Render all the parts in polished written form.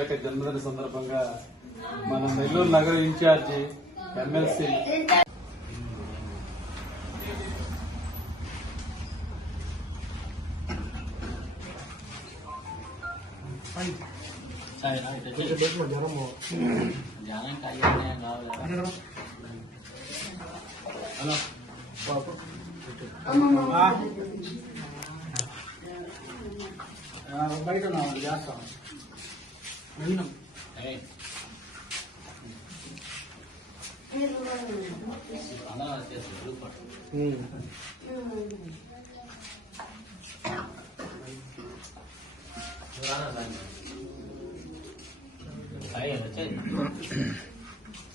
గారి యొక్క జన్మదిన సందర్భంగా మన నెల్లూరు నగర ఇన్ఛార్జి ఎమ్మెల్సీ బయట చేస్తాం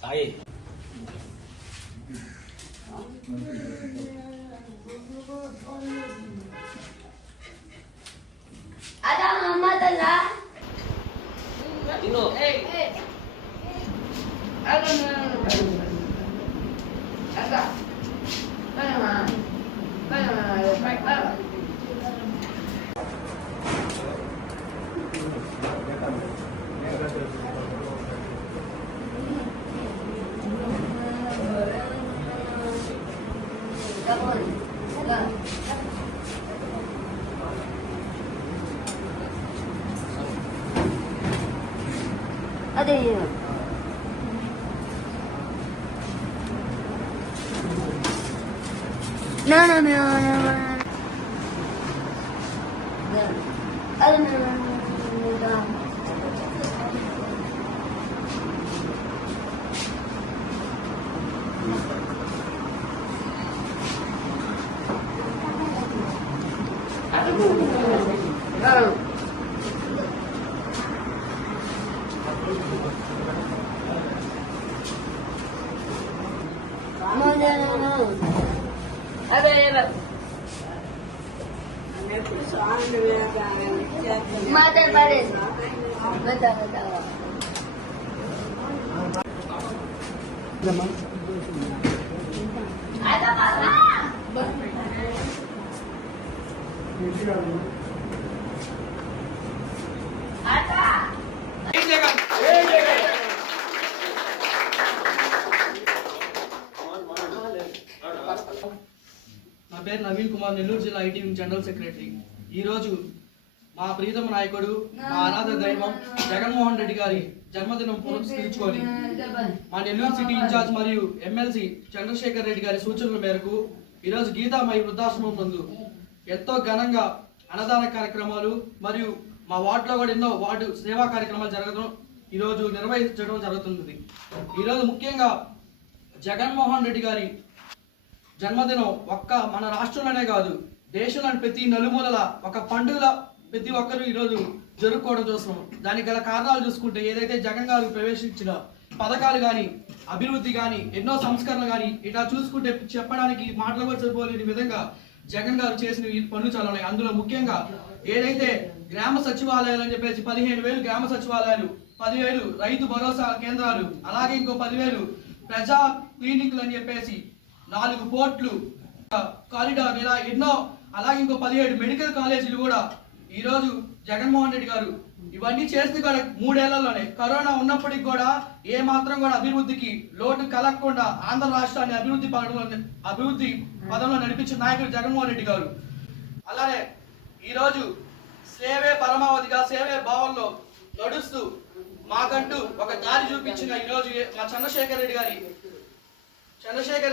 Sai ada mama telah Dino ada ada ya. No. Ada no. No. Ada. Mata pares. Mata. Ada apa? Ada. నా పేరు నవీన్ కుమార్, నెల్లూరు జిల్లా ఐటీ జనరల్ సెక్రటరీ. ఈరోజు మా ప్రీతమ నాయకుడు, మా ఆరాధ దైవం జగన్మోహన్ రెడ్డి గారి జన్మదినం పురస్కరించుకొని మా నెల్లూరు సిటీ ఇన్ఛార్జ్ మరియు ఎమ్మెల్సీ చంద్రశేఖర్ రెడ్డి గారి సూచనల మేరకు ఈరోజు గీతామయ వృద్ధాశ్రమం నందు ఎంతో ఘనంగా అన్నదాన కార్యక్రమాలు మరియు మా వార్డులో కూడా ఎన్నో వార్డు సేవా కార్యక్రమాలు జరగడం ఈరోజు నిర్వహించడం జరుగుతుంది. ఈరోజు ముఖ్యంగా జగన్మోహన్ రెడ్డి గారి జన్మదినం ఒక్క మన రాష్ట్రంలోనే కాదు, దేశంలోని ప్రతి నలుమూలల ఒక పండుగల ప్రతి ఒక్కరూ ఈరోజు జరుపుకోవడం చూస్తున్నాం. దానికి గల కారణాలు చూసుకుంటే ఏదైతే జగన్ గారు ప్రవేశించిన పథకాలు కానీ, అభివృద్ధి కానీ, ఎన్నో సంస్కరణలు కానీ ఇట్లా చూసుకుంటే చెప్పడానికి మాటలు కూడా సరిపోలేని విధంగా జగన్ గారు చేసిన ఈ పనులు చాలా ఉన్నాయి. అందులో ముఖ్యంగా ఏదైతే గ్రామ సచివాలయాలు అని చెప్పేసి 15,000 గ్రామ సచివాలయాలు, 10,000 రైతు భరోసా కేంద్రాలు, అలాగే ఇంకో 10,000 ప్రజా క్లినిక్లు అని చెప్పేసి 4 పోర్ట్లు, కారిడార్, ఇలా ఎన్నో, అలాగే ఇంకో 17 మెడికల్ కాలేజీలు కూడా ఈరోజు జగన్మోహన్ రెడ్డి గారు ఇవన్నీ చేసింది కూడా 3 ఏళ్లలోనే. కరోనా ఉన్నప్పటికీ కూడా ఏ మాత్రం కూడా అభివృద్ధికి లోటు కలగకుండా ఆంధ్ర రాష్ట్రాన్ని అభివృద్ధి పదంలో నడిపించిన నాయకుడు జగన్మోహన్ రెడ్డి గారు. అలానే ఈరోజు సేవే పరమావధిగా సేవే భావంలో నడుస్తూ మాకంటూ ఒక దారి చూపించిన ఈరోజు మా చంద్రశేఖర్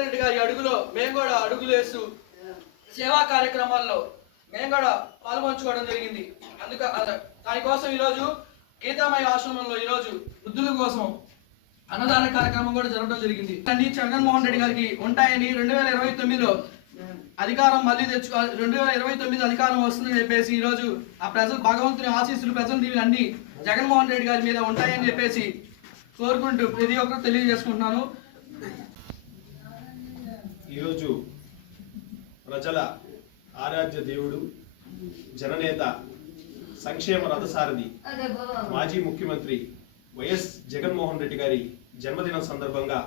రెడ్డి గారి అడుగులో మేము కూడా అడుగులు వేస్తూ సేవా కార్యక్రమాల్లో మేము కూడా పాల్పంచుకోవడం జరిగింది. దానికోసం ఈరోజు గీతామయ ఆశ్రమంలో ఈరోజు వృద్ధుల కోసం అన్నదాన కార్యక్రమం కూడా జరగడం జరిగింది. జగన్మోహన్ రెడ్డి గారికి ఉంటాయని 2029లో అధికారం మళ్ళీ 2029 అధికారం వస్తుందని చెప్పేసి ఈరోజు ఆ ప్రజలు భగవంతుని ఆశీస్సులు, ప్రజల దీవులు అన్ని జగన్మోహన్ రెడ్డి గారి మీద ఉంటాయని చెప్పేసి కోరుకుంటూ ప్రతి ఒక్కరు తెలియజేసుకుంటున్నాను. ఈరోజు ప్రజల ఆరాధ్య దేవుడు, జననేత, సంక్షేమ రథసారథి, మాజీ ముఖ్యమంత్రి వైఎస్ జగన్మోహన్ రెడ్డి గారి జన్మదినం సందర్భంగా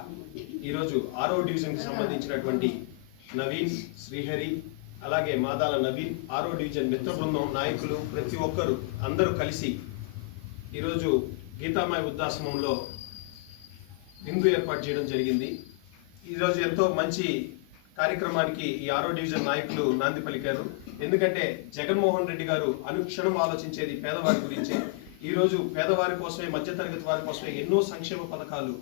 ఈరోజు 6వ డివిజన్కి సంబంధించినటువంటి నవీన్, శ్రీహరి, అలాగే మాదాల నవీన్, 6వ డివిజన్ మిత్ర బృందం నాయకులు ప్రతి ఒక్కరు అందరూ కలిసి ఈరోజు గీతామాయి వృద్ధాశ్రమంలో విందు ఏర్పాటు చేయడం జరిగింది. ఈరోజు ఎంతో మంచి కార్యక్రమానికి ఈ 6వ డివిజన్ నాయకులు నాంది పలికారు. ఎందుకంటే జగన్మోహన్ రెడ్డి గారు అనుక్షణం ఆలోచించేది పేదవారి గురించే. ఈరోజు పేదవారి కోసమే, మధ్యతరగతి వారి కోసమే ఎన్నో సంక్షేమ పథకాలు,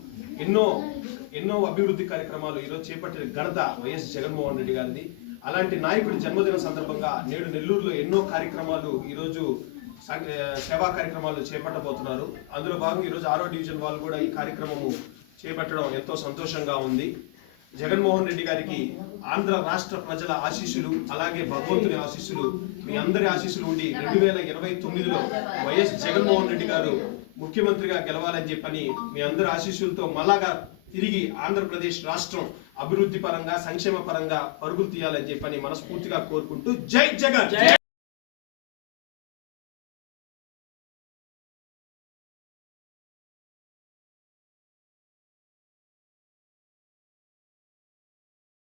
ఎన్నో అభివృద్ధి కార్యక్రమాలు ఈరోజు చేపట్టిన ఘనత వైఎస్ జగన్మోహన్ రెడ్డి గారిది. అలాంటి నాయకుడి జన్మదిన సందర్భంగా నేడు నెల్లూరులో ఎన్నో కార్యక్రమాలు ఈరోజు సేవా కార్యక్రమాలు చేపట్టబోతున్నారు. అందులో భాగంగా ఈరోజు 6వ డివిజన్ వాళ్ళు కూడా ఈ కార్యక్రమము చేపట్టడం ఎంతో సంతోషంగా ఉంది. జగన్మోహన్ రెడ్డి గారికి ఆంధ్ర రాష్ట్ర ప్రజల ఆశీస్సులు, అలాగే భగవంతుని ఆశీస్సులు, మీ అందరి ఆశీస్సులు ఉండి 2029లో వైఎస్ జగన్మోహన్ రెడ్డి గారు ముఖ్యమంత్రిగా గెలవాలని చెప్పని మీ అందరి ఆశీస్సులతో మళ్ళాగా తిరిగి ఆంధ్రప్రదేశ్ రాష్ట్రం అభివృద్ధి పరంగా, సంక్షేమ పరంగా పరుగులు తీయాలని చెప్పని మనస్ఫూర్తిగా కోరుకుంటూ జై జగన్.